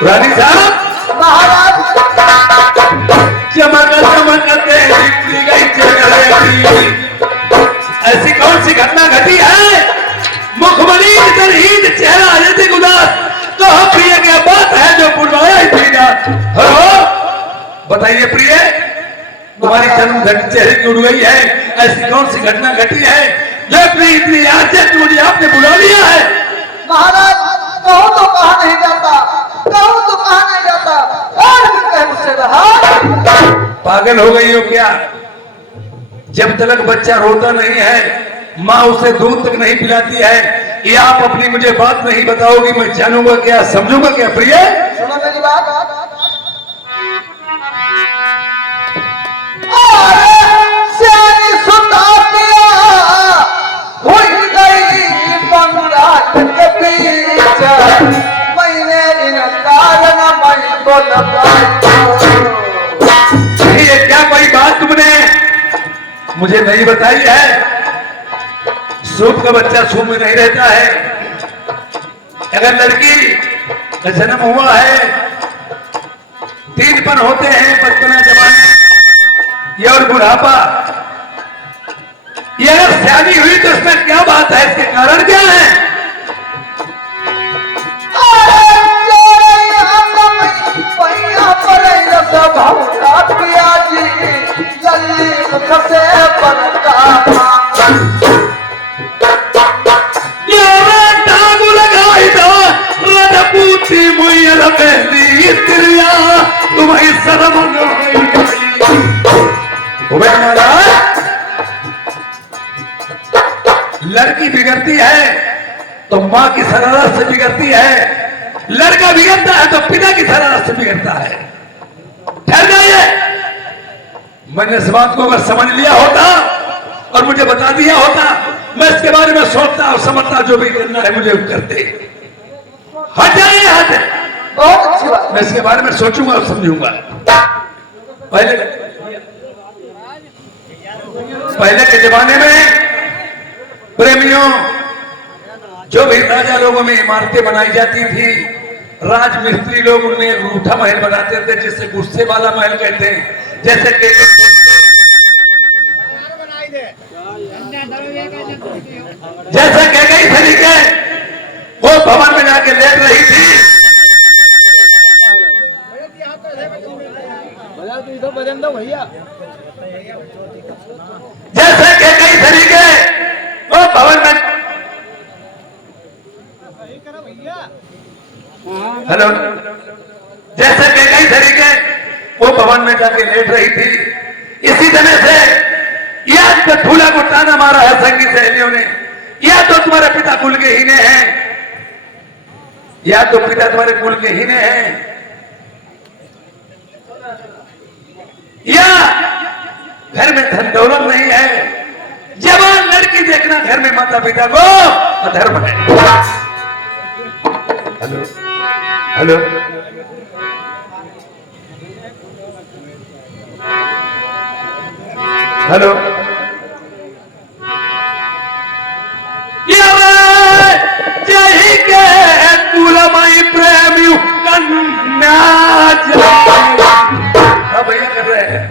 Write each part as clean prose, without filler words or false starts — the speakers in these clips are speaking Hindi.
रानी साहब महाराज चमक चमकते निकली गई चेहरे ऐसी कौन सी घटना घटी है? मुखमनी तरहीद चेहरा यदि उदास तो हम प्रिय क्या बात है जो बुलवाया ही प्रिया। हेलो बताइए प्रिय, तुम्हारी जन्म घटी चेहरे की उड़ गई है, ऐसी कौन सी घटना घटी है जो इतनी याद से मुझे आपने बुला लिया है? महाराज कहूँ तो कहा नहीं जाता, कहूँ तो कहा नहीं जाता, और भी कह मुझसे रहा। पागल हो गई हो क्या? जब तक बच्चा रोता नहीं है माँ उसे दूध तक नहीं पिलाती है, ये आप अपनी मुझे बात नहीं बताओगी, मैं जानूंगा क्या, समझूंगा क्या? प्रिय सुनो मेरी बात। सियानी सुता पिया हुई गई बंगाट के बीच, मैंने इनकार न मैं बोल पाई। ये क्या कोई बात तुमने मुझे नहीं बताई है? सूप का बच्चा सूप में नहीं रहता है। अगर लड़की का जन्म हुआ है, 3 पन होते हैं, बचपना, जवानी ये और बुढ़ापा। ये अगर शादी हुई तो इसमें क्या बात है? इसके कारण क्या है? तुम्हारी शर्म लड़की बिगड़ती है तो माँ की शरारत से बिगड़ती है, लड़का बिगड़ता है तो पिता की शरारत से बिगड़ता है। ठहर जाइए, मैंने इस बात को अगर समझ लिया होता और मुझे बता दिया होता, मैं इसके बारे में सोचता और समझता, जो भी करना है मुझे करते। हट जाइए, हट। बहुत अच्छी बात। मैं इसके बारे में सोचूंगा और समझूंगा। पहले के जमाने में प्रेमियों, जो भी राजा लोगों में इमारतें बनाई जाती थी, राजमिस्त्री लोग उनमें एक रूठा महल बनाते थे जिसे गुस्से वाला महल कहते हैं। जैसे कि कई तरीके वो भवन में जाके लेट रही थी। भैया जैसे कि कई तरीके वो भवन में, हेलो, जैसे कि कई तरीके वो भवन में जाके लेट रही थी, इसी तरह से या तो ठूला को ताना मारा है संगी सहेलियों ने, या तो तुम्हारे पिता कुल के हीने हैं, या तो पिता तुम्हारे कुल के हीने हैं, या घर में धन दौलत नहीं है। जवान लड़की देखना घर में माता पिता को अधर्म है। हेलो हेलो, हेलो, जही के कुलमई प्रेमी कन्या भैया कर रहे हैं।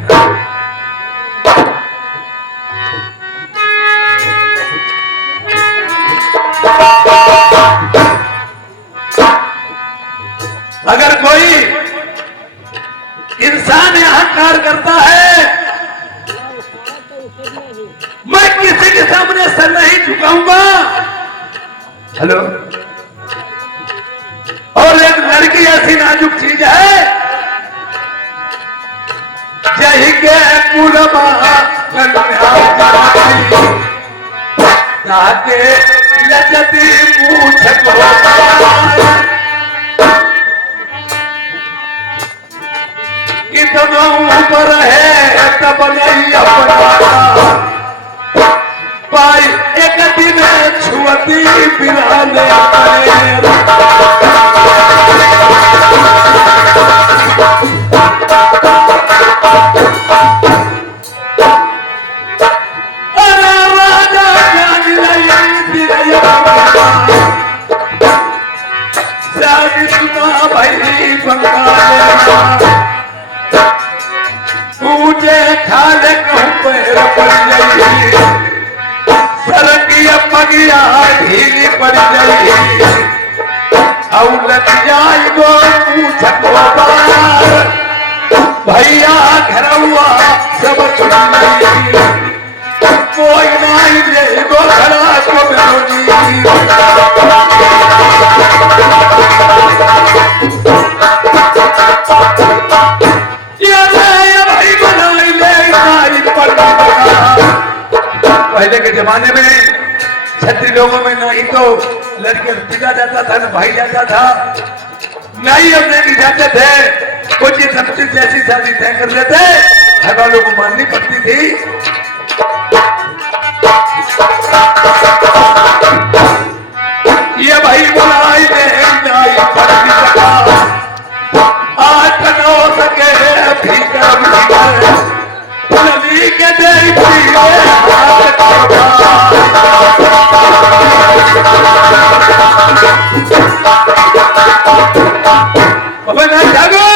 अगर कोई इंसान यहां कार्य करता है, मैं किसी के सामने सर नहीं झुकाऊंगा। हेलो, और एक लड़की ऐसी नाजुक चीज है, जही के कुलमा ताके लजती पूछ कि दोनों ऊपर है तब नहीं अपना पाई एक दिन छुअती बिराने पूजे खाले कहूं पैर पड़ गई, सरकिया पगिया ढीली पड़ गई, और लग जाए गो पूछो बार भैया घरवा सब छुट गई, कोई नहीं ले गो घरा को बेरोनी। पहले के जमाने में छत्री लोगों में ना ही तो लड़के पिता जाता था, ना भाई जाता था, ना ही अपने की जाते थे। कुछ ये सब चीज जैसी शादी तय कर लेते, घर वालों को माननी पड़ती थी। ये भाई बुलाई में आई पड़ती सका, आज न हो सके भीतर नदी के देखी ठाकुर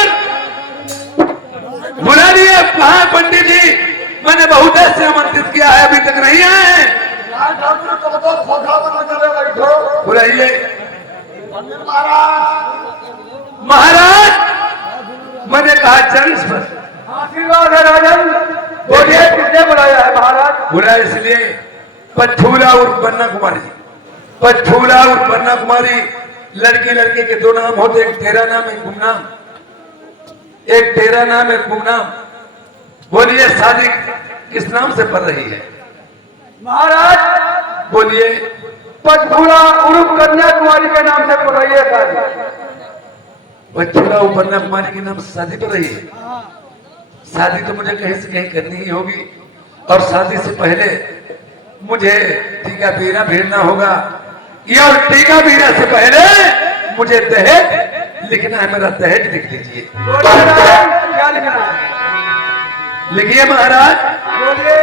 बुला दिए। कहा पंडित जी, मैंने बहुत ऐसे आमंत्रित किया है, अभी तक नहीं आए। बुलाइए महाराज। मैंने कहा चंद्र पर आशीर्वाद है राजन। बोलिए किसने बुलाया है महाराज? बुलाया इसलिए पछूला और बन्ना कुमारी, पछूला और बन्ना कुमारी लड़की लड़के के दो नाम होते, एक तेरा नाम एक गुमनाम, एक तेरा नाम एक गुमनाम। बोलिए शादी किस नाम से पड़ रही है महाराज? बोलिए। पछूला उर्फ कन्या कुमारी के नाम से पड़ रही है शादी। पछूला और बन्ना कुमारी के नाम से शादी पड़ रही है। शादी तो मुझे कहीं से कहीं करनी ही होगी, और शादी से पहले मुझे टीका पीना भिड़ना होगा, या टीका पीने से पहले मुझे दहेज लिखना है मेरा दहेज लिख लीजिए। बोलिए राजन, क्या लिखना है? लिखिए महाराज। बोलिए।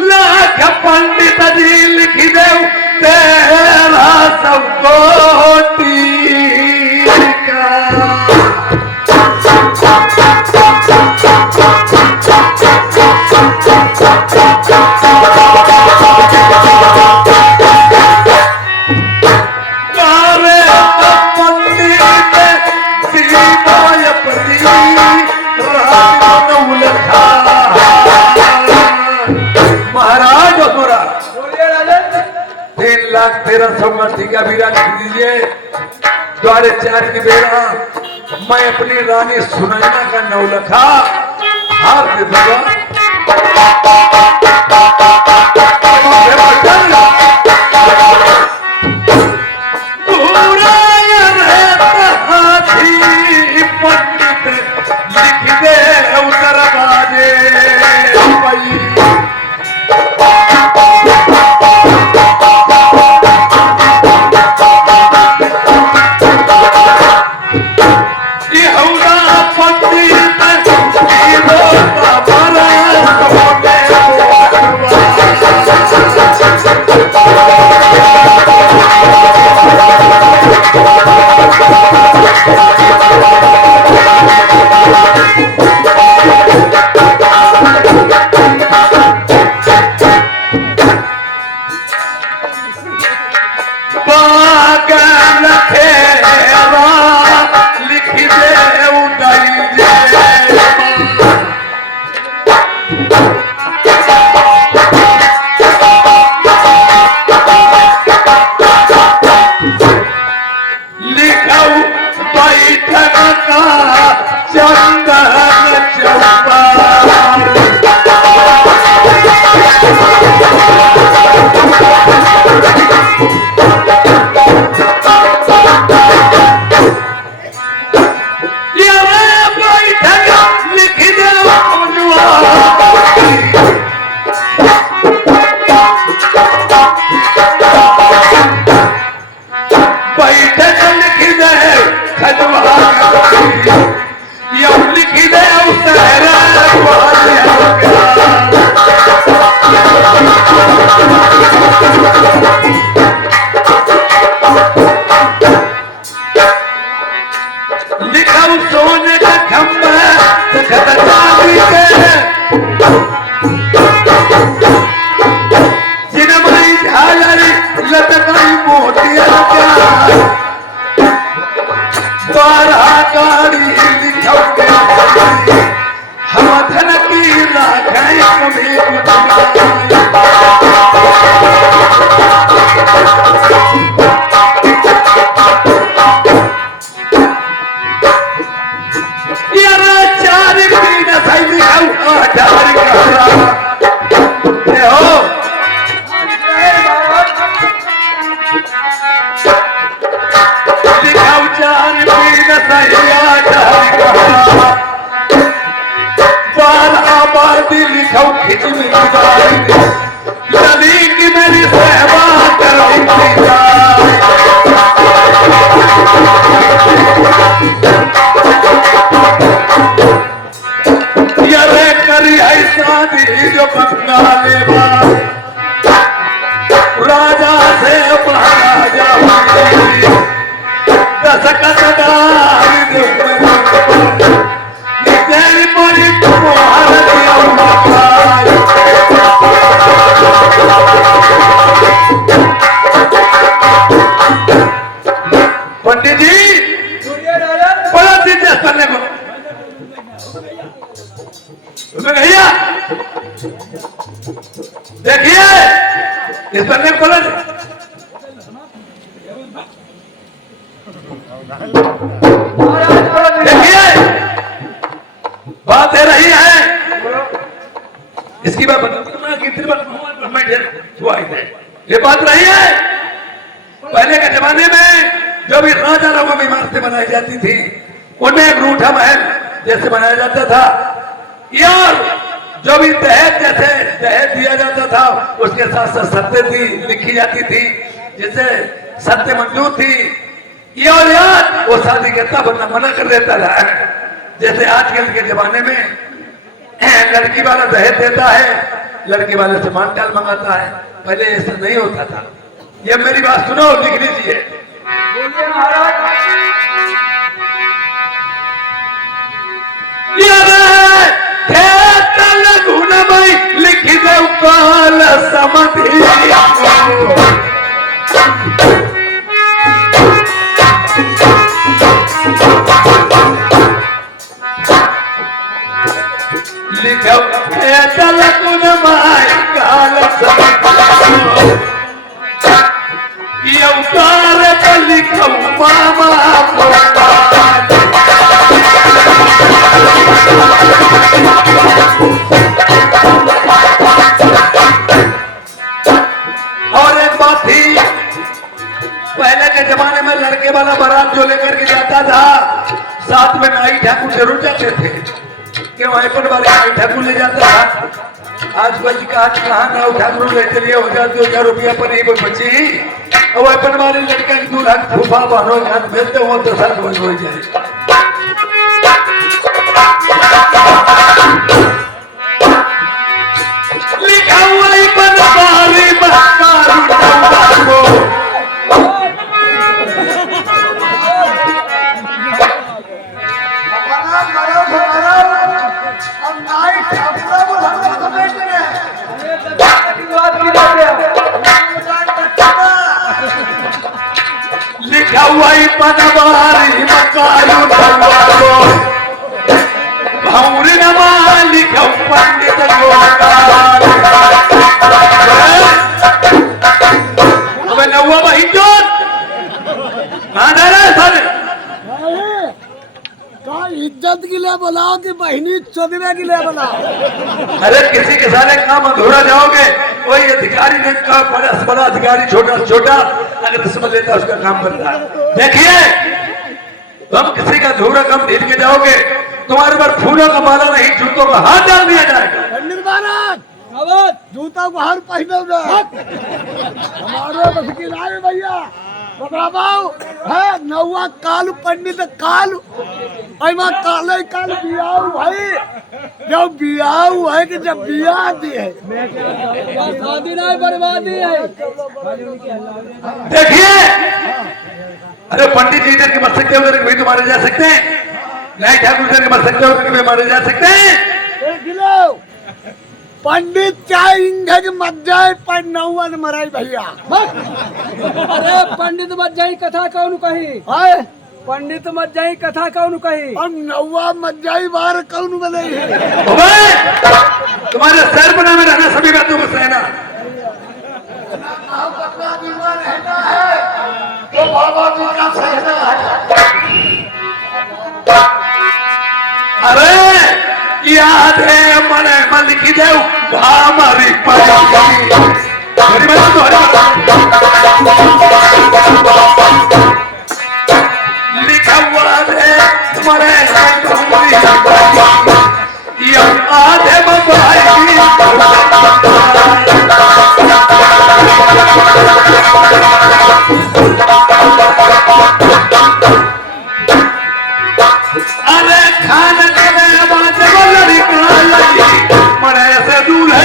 लाख पंडित जी लिख दे तेरा सब कोटि का। महाराज असुरा बोलिए राजन। 3,13,000 का टीका बीरा लिख दीजिए। द्वारे 4 की बेरा मैं अपनी रानी सुनैना का नौलखा हार दे दूंगा। लिख दे उतर बाजे भाई। राजा से महाराजा पंडित जी बड़ा दिलचस्प करने को भैया देखिए इस बंदे को बोला देखिए बात है रही है इसकी बात बताऊंगा कितनी बार हुआ है ये बात रही है। पहले के जमाने में जो भी राजा लोगों में इमारतें बनाई जाती थी उनमें एक रूठा महल जैसे बनाया जाता था यार जो भी दहेज जैसे दहेज दिया जाता था उसके साथ साथ सत्य थी लिखी जाती थी, जिससे सत्य मंजूर थी। ये और यार वो शादी करता वरना मना कर देता था। जैसे आजकल के जमाने में लड़की वाला दहेज देता है, लड़के वाले से मानटाल मंगाता है, पहले ऐसा नहीं होता था। ये मेरी बात सुनो और लिख लीजिए। बोलिए महाराज। लिखी दे काल समधि लिखो तल गुण माई काल समधि ये उतार पर लिखो मामा और एक बात थी, पहले के जमाने में लड़के वाला बारात जो लेकर के जाता था साथ में नाई ठाकुर जरूर जाते थे कि वहीं पर वाले नाई ठाकुर ले जाता था। आज बच्ची कहाँ नाई ठाकुर ले चलिए 1000-2000 रुपया पर ही कोई बच्ची और वहीं पर वाले लड़का की दूल्हा फूफा बहनों के हाथ भेजते हो तो सब हो जाए। लिखा हुआ ही बनवारी मकारू को लिखा हुआ ही बनवारी मकारू को भौरी नमा लिखा पंडित गोपाल नौवा बहिंजोत का इज्जत के लिए बुलाओ कि बहनी चोदने के लिए बुलाओ? अरे किसी के सारे काम अधूरा जाओगे, कोई अधिकारी ने का बड़ा अधिकारी छोटा छोटा अगर रिश्वत लेता उसका काम करता है। देखिए तुम किसी का अधूरा काम ढील के जाओगे तुम्हारे पर फूलों का माला नहीं जूतों का हाथ डाल दिया जाएगा। पंडित महाराज जूता को हार पहने हमारे बस की राय भैया बाबू है नौवा काल पंडित काल काले काल बियाह भाई जब बियाह है कि जब बियाह दी है शादी नहीं बर्बादी है। देखिए अरे पंडित जी इधर के मर सकते उधर भी तुम्हारे जा सकते हैं, नहीं ठाकुर इधर के मर सकते उधर भी मारे जा सकते हैं। पंडित चाहेंगे कि मत जाए पर नौवा न मराई भैया। अरे पंडित मत जाई कथा कौन कही है पंडित मत जाई कथा कौन कही और नौवा मत जाई बाहर कौन बने तुम्हारे सर बना में रहना सभी बातों को सहना। तो बाबा जी का सहना है। अरे याद है मने मन लिखी दे हमारी लिखा हुआ है मरे आधे भाई अरे खान के बात मरे से दूर है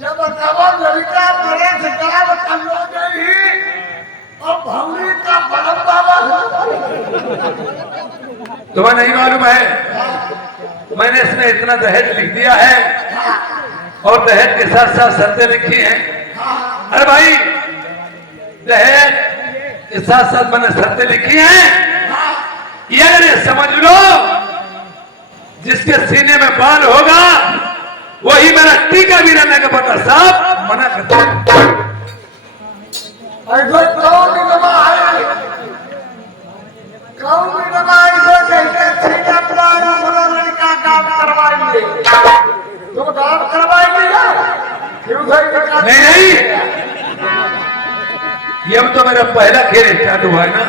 जब नवा लड़का मरे से कहा कल्लो गई और भौरी का बलम बाबा तुम्हें नहीं मालूम है मैंने इसमें इतना दहेज लिख दिया है और दहेज के साथ साथ शर्तें लिखी हैं। अरे भाई दहेज के साथ साथ मैंने शर्तें लिखी हैं, ये अगर ये समझ लो जिसके सीने में बाल होगा वही मेरा टीका भी रहने का पता साहब मना करता है। नहीं ये तो मेरा पहला खेल स्टार्ट हुआ है ना।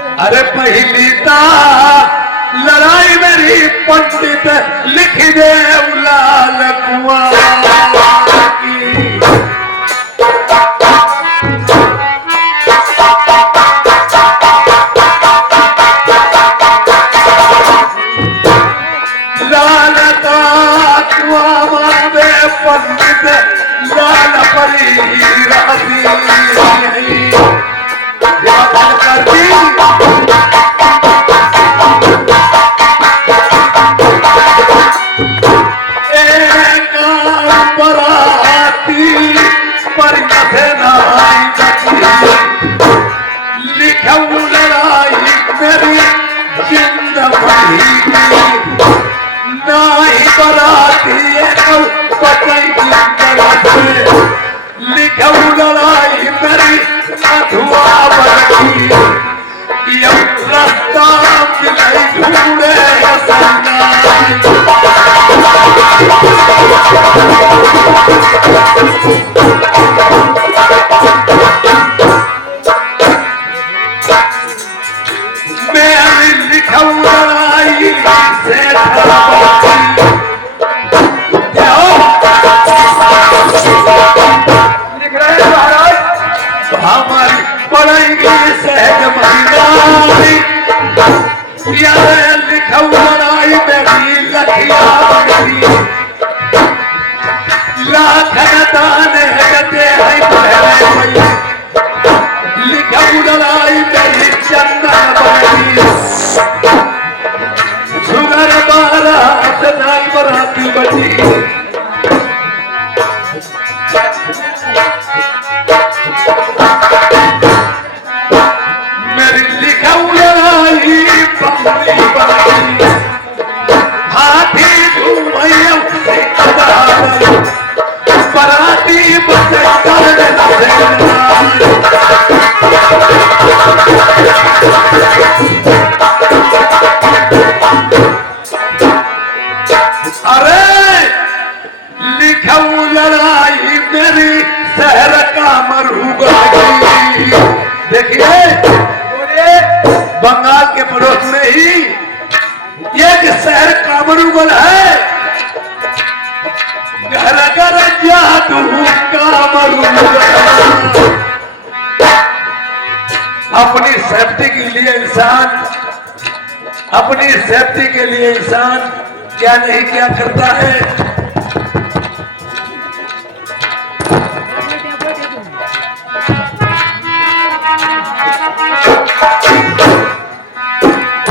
अरे पहली ता लड़ाई मेरी पंडित लिख दे लाल कुआं की। पंडित लाल परी राती करती एक बराती पर नाई लिखऊ लड़ाई मेरी जिंदगी नाई बराती लिखऊ लड़ाई मेरी अधुआ बनी रास्ता मिलाई ढूंढे मेरी लिखऊ लड़ाई से हमारी पढ़ेंगे सहज महिलाई लिखऊ लड़ाई में भी लखिया लाखन दान गते है पहले लिखऊ लड़ाई में भी चंदन बनी सुगर बारा नाई बराती बची मेरी लिखऊ लड़ाई हाथी घूमैया बराती बचे अरे लिखऊ लड़ाई मेरी शहर का मरूगा। देखिए बंगाल के पड़ोस में ही एक शहर कामरूगल है। घर घर जादू कामरूगल अपनी सेफ्टी के लिए इंसान क्या नहीं क्या करता है।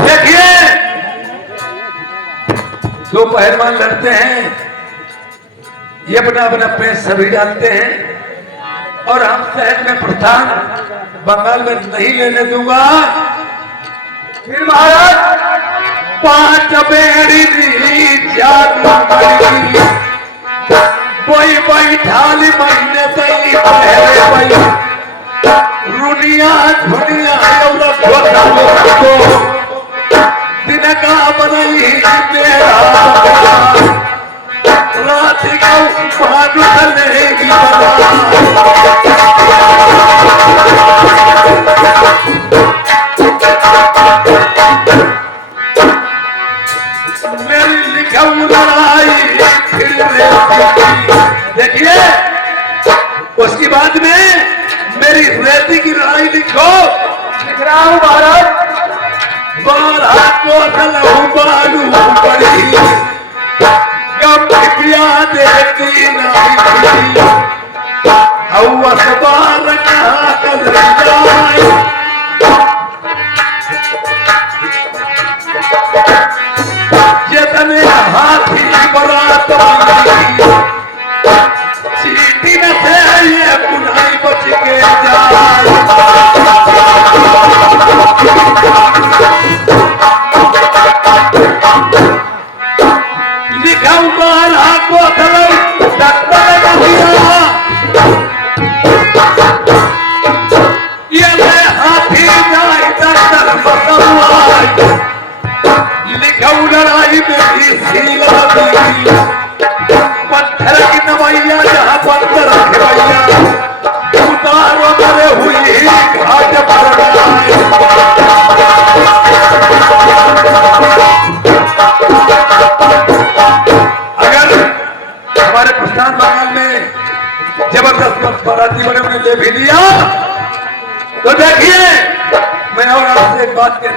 देखिए दो पहलवान लड़ते हैं, ये अपना अपना पैर सभी डालते हैं और हम शहर में प्रधान बंगाल में नहीं लेने दूंगा। फिर महाराज 5 बेड़ी कोई बैठाली महीने तई पहले रुनिया धुनिया दिन का बनई मेरा रात को भानु चलेगी मेरी लिखऊ लड़ाई देखिए उसके बाद में मेरी रेती की लड़ाई लिखो। लिख रहा हूँ महाराज। बारह को बालू पड़ी पिया देती नहीं बार कहाँ कल जाए जितने हाथी बरात चीटी न थे ये बुनाई बच के जाए। लिखाऊ बारह को ये मैं हाथी जाए डॉक्टर लिखाऊ लड़ाई में भी सीला पत्थर की नवैया जहाँ पत्थर खिलैया उतारो करे हुई घाट पर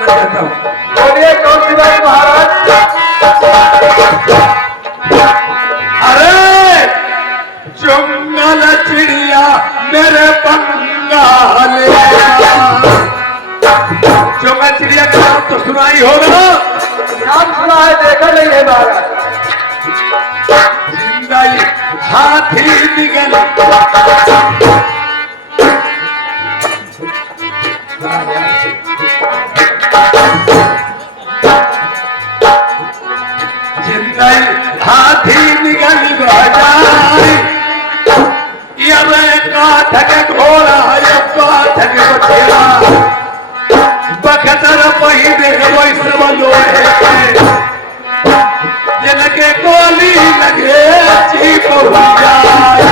मैं कहता हूँ। बोलिए कौन सी बात महाराज? अरे जंगल चिड़िया मेरे बंगाले, जंगल चिड़िया का नाम तो सुना ही होगा। नाम सुना है, देखा नहीं है महाराज। जिंदाई हाथी निगल, जिंदाई हाथी निगल बजाई, ये काठक घोड़ा ये काठक बछड़ा, बखतर पहिने वैष्णव लोहे के, जिनके गोली लगे चीप हो जाए।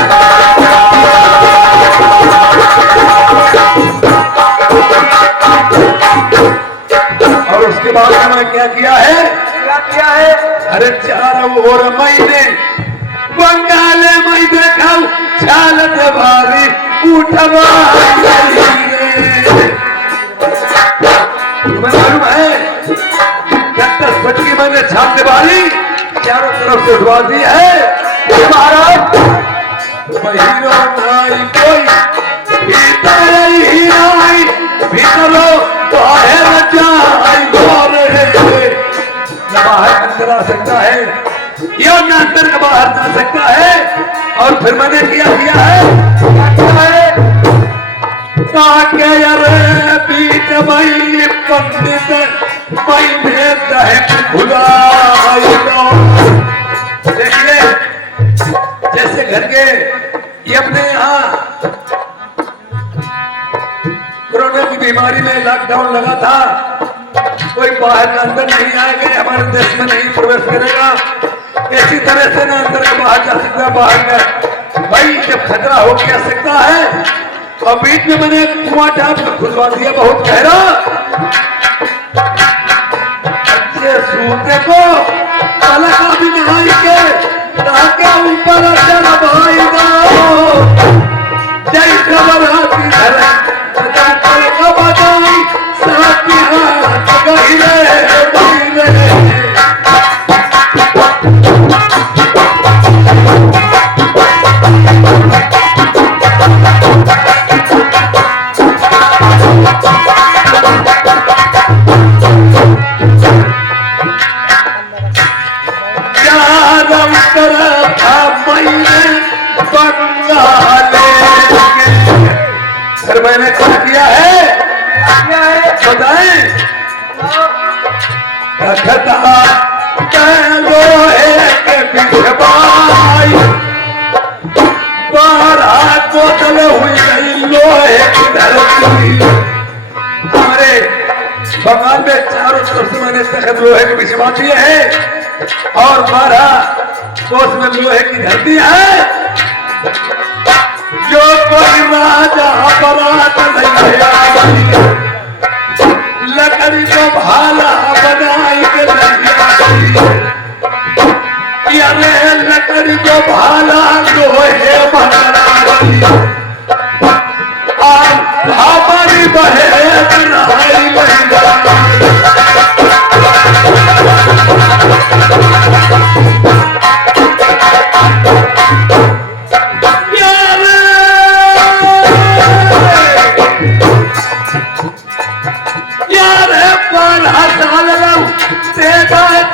और उसके बाद मैंने क्या किया है? क्या किया है? अरे चारों ओर महीने बंगाले मैं देखा छालत भारी उठवा, तुम्हें मालूम है 10 फटकी मैंने छालने वाली चारों तरफ से उठवा दी है महाराज। हीरो नाई कोई भीतर ही नाई, भीतरो बाहर जाई गोरे, न बाहर अंदर आ सकता है या न अंदर का बाहर जा सकता है। और फिर मैंने क्या किया है? ताके अरे बीच मई पंडित मैंने दहक खुदाई दो। देखिए जैसे घर के ये अपने यहाँ कोरोना की बीमारी में लॉकडाउन लगा था, कोई बाहर का अंदर नहीं आएगा, हमारे देश में नहीं प्रवेश करेगा, इसी तरह से ना अंदर का बाहर जा सकता, बाहर का भाई जब खतरा हो क्या सकता है। और बीच में मैंने कुआं टाप खुलवा दिया बहुत गहरा, अच्छे सूते को अलग भी नहाई के ताके ऊपर चढ़ भाई दो, जय खबर आती धरे पल का बताई साथी हाथ गहिरे गहिरे। फिर मैंने क्या किया है बताएं? रखता लोहे के बिछवाई, बारह बोतल हुई गई लोहे की धरती। हमारे बंगाल में चारों तरफ से मैंने तखत लोहे के बिछवा दिए हैं और 12 कोस में लोहे की धरती है। जो कोई राजा बरात नहीं आई, लकड़ी को भाला बनाई के नहीं, अरे लकड़ी को भाला लोहे बनाई, और हमारी बहन रहाई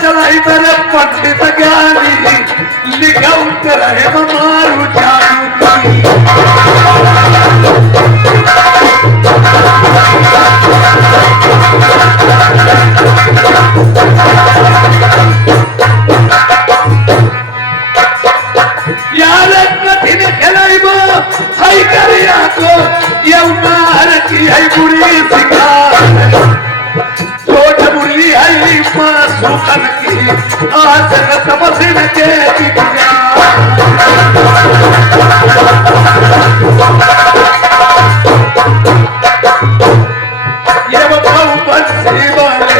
चलाई मेरे पंडित ज्ञानी लिखा रहे मारू जानी। यार कठिन खेलाई वो सही करिया को ये उनार की है बुरी शिकार, छोट बुरी है सुखन की आज तपसिन के ये बताऊ बंसी वाले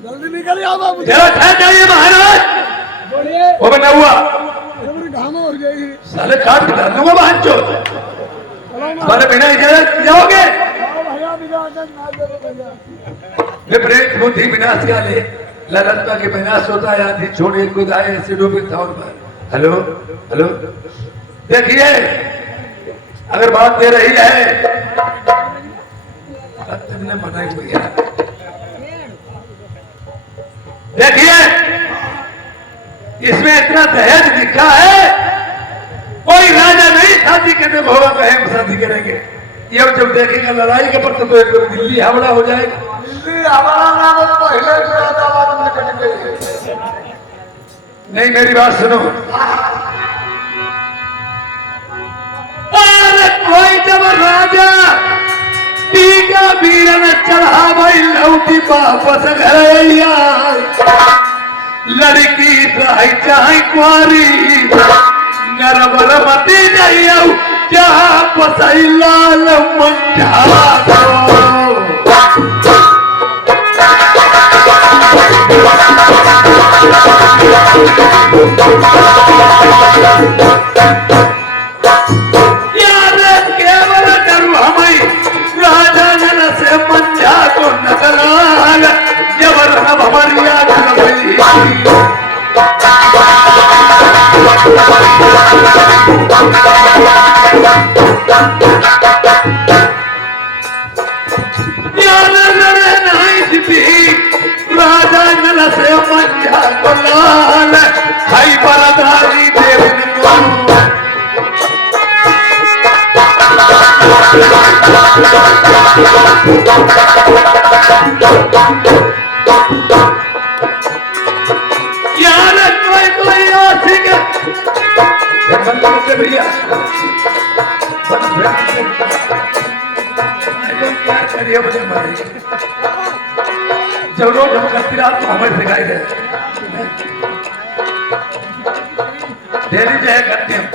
चलो जल्दी निकल आओ बाबू तेरा क्या चाहिए महाराज? बोलिए। वो बना हुआ मेरी घाम हो गई साले काट के डाल दूंगा बहन चोद। चलो ना तुम्हारे बिना इजाजत जाओगे? आओ भैया इजाजत ना दे दो भैया विपरीत बुद्धि विनाश का ले, ललनता के विनाश होता है, आधी छोड़े खुदाए ऐसे डूबे तौर पर। हेलो हेलो, देखिए अगर बात दे रही है तुमने मना ही भैया। देखिए इसमें इतना दहेज लिखा है, कोई राजा नहीं शादी करने को होगा कहे शादी करेंगे। ये जब देखेगा लड़ाई के पर तो एक दिल्ली हावड़ा हो जाएगा। दिल्ली हमारा नाम पहले जो अदालत में कट गई नहीं मेरी बात सुनो, अरे कोई जब राजा टीका वीरन चढ़ावई लौटी वापस घरैया, लड़की चाहे चाहे कुआरी नरबर मती जाइयो क्या पसई लाल मंझा यार केवल करू हमें राजा जन से मंझा को नकलाल जबर हम हमारी याद रही यार लड़े नहीं थी राजा जन से मंझा को लाल खाई बरदारी देवन को यार कोई आशिक भैया प्यार करिए मुझे मारे जब रोज हम करती रात को हमें सिखाई दे डेली जो है करते हैं।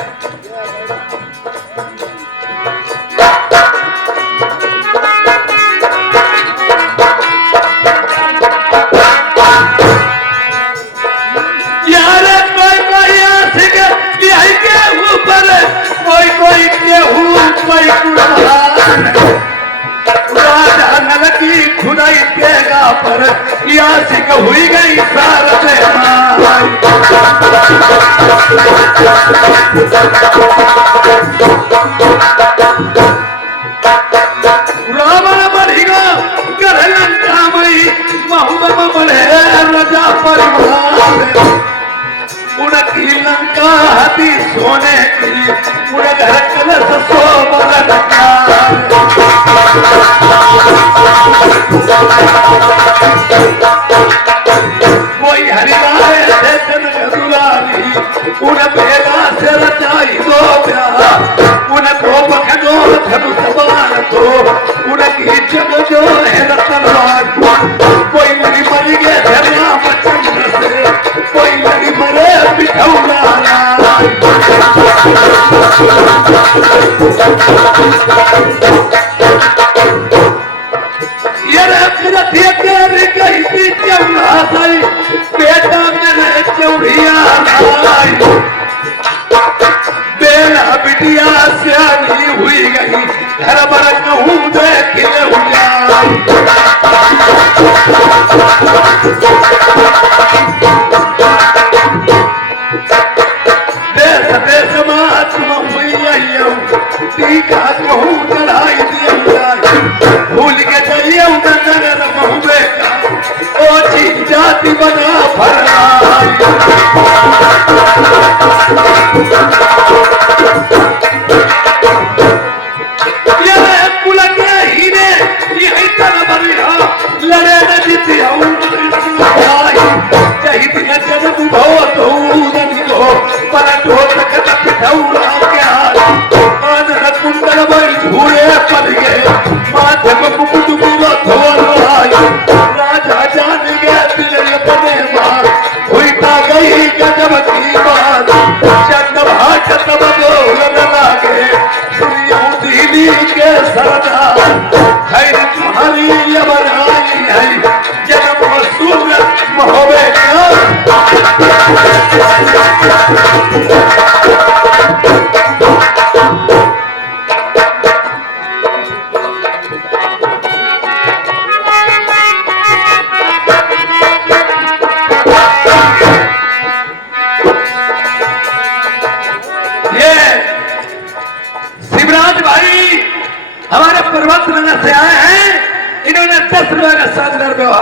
यार कोई आशिक यही के ऊपर कोई गेहूं कोई कुड़ान राजा नल की खुदाई देगा पर आशिक हुई गई सार रावण बढ़ेगा कर लंका मई मोहम्मद बढ़े रजा परिवार उनकी लंका हती सोने की उन घर कलश सोबन कोई हरिवाय से जन दुलारी उन बेगा से रचाई दो प्यार उन को बखदो धनु सवार तो उनकी जग जो है तलवार कोई मरी मरी गए धरना बचन से कोई मरी मरे बिठौला ये रखी तेरी कहीं भी चौड़ा सही बेटा मेरे चौड़िया लाई बेला बिटिया सियानी हुई गई घर पर कहूँ देखिए देश देश महात्मा हुई टीका कहूँ चढ़ाई दिया भूल के जाइए नगर महुए का ओछी जाति बना कुल के हीरे यही तरह लड़े न जीती चाहिए न जन्म भो तो पर ढोलक पिठौरा क्या कुंडल झूड़े पड़ गए माध्यम मुकुट राजा जान गया दिल बने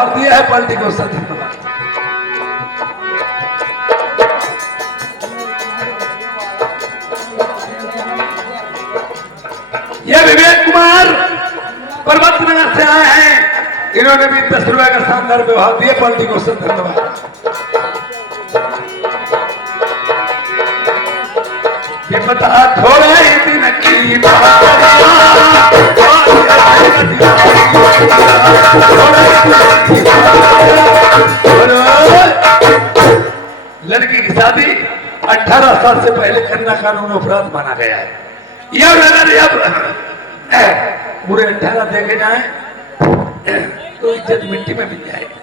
व्यवहार दिया है पलटी को सच धन्यवाद। ये विवेक कुमार पर्वत नगर से आए हैं, इन्होंने भी 10 रुपए का शानदार व्यवहार दिया, पलटी को सच धन्यवाद। ये बता थोड़ा ही दिन की बात, लड़की की शादी 18 साल से पहले करना कानून अपराध माना गया है। यह अगर अब पूरे 18 देखे जाए तो इज्जत मिट्टी में मिल जाएगी।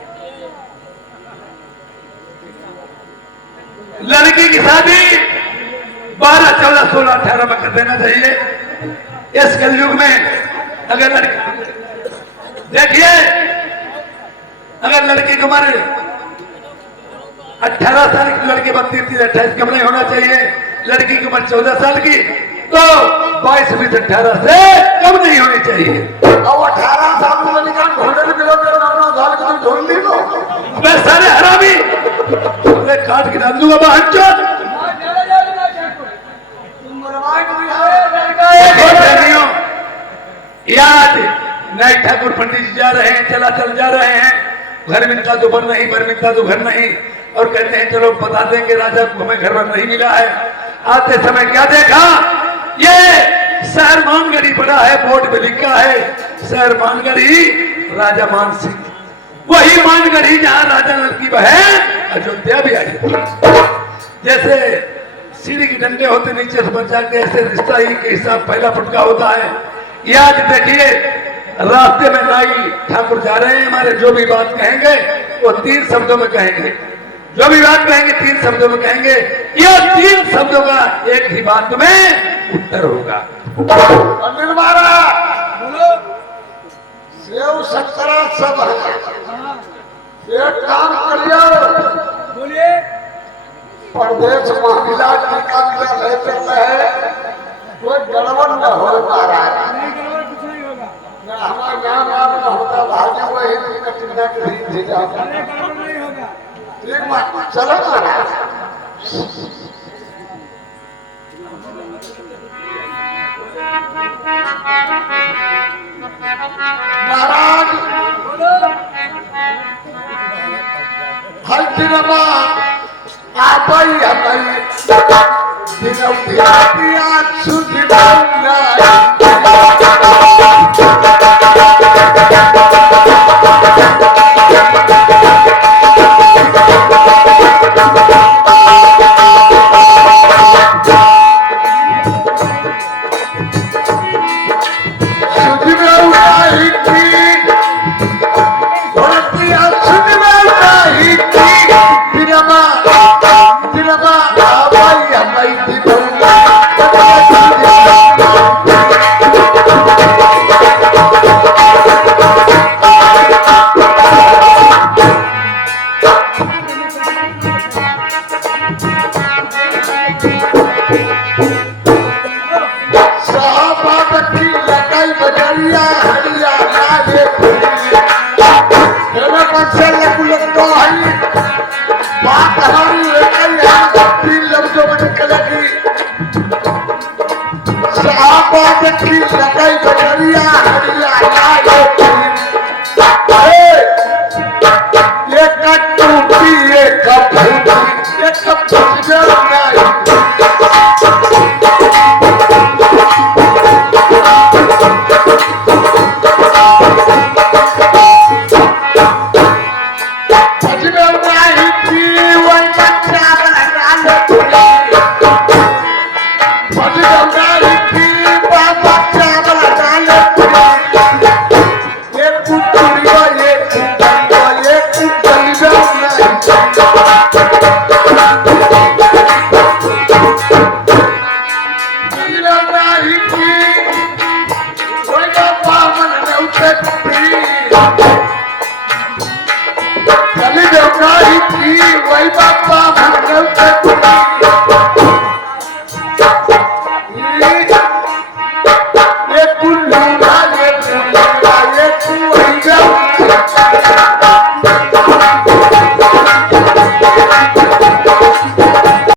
लड़की की शादी 12, 14, 16, 18 में कर देना चाहिए इस कलयुग में। अगर लड़की देखिए, अगर लड़की की उम्र 18 साल की, लड़की 32, 28 की नहीं होना चाहिए। लड़की की उम्र 14 साल की तो 22, 20, 18 से कम नहीं होनी चाहिए। अब 18 साल में निकाल ढोल मिलो तेरे नाम साल के तुम ढोल ली लो। मैं सारे हरामी काट के डाल दूंगा बहन चोद। याद नए ठाकुर पंडित जी जा रहे हैं, चला चल जा रहे हैं, घर मिलता तो घर नहीं, घर मिलता तो घर नहीं, और कहते हैं चलो बता दें कि राजा को हमें घर पर नहीं मिला है। आते समय क्या देखा, ये शहर मानगढ़ी पड़ा है, बोर्ड में लिखा है शहर मानगढ़ी राजा मान सिंह, वही मानगढ़ी जहां राजा नल की बहन अयोध्या भी आई। जैसे सीढ़ी के डंडे होते नीचे से बचा के, ऐसे रिश्ता ही के हिसाब पहला फटका होता है। याद देखिए, रास्ते में नाई ठाकुर जा रहे हैं, हमारे जो भी बात कहेंगे वो 3 शब्दों में कहेंगे, जो भी बात कहेंगे 3 शब्दों में कहेंगे। यह 3 शब्दों का एक ही बात में उत्तर होगा। अनिल महाराज बोलो, सेव संतरा सब है, एक काम करियो, बोलिए। प्रदेश महिला टीका ले चलते हैं, कोई गड़बड़ न हो महाराज। नहीं गड़बड़ कुछ नहीं होगा। हमारा गाँव में होता भाजी वही टीका खरीद जाता। अरे गड़बड़ नहीं होगा। ठीक बात, चलो महाराज। महाराज बोलो। हर दिनमा आपई हमारी दिनम दिया सुधी वही बात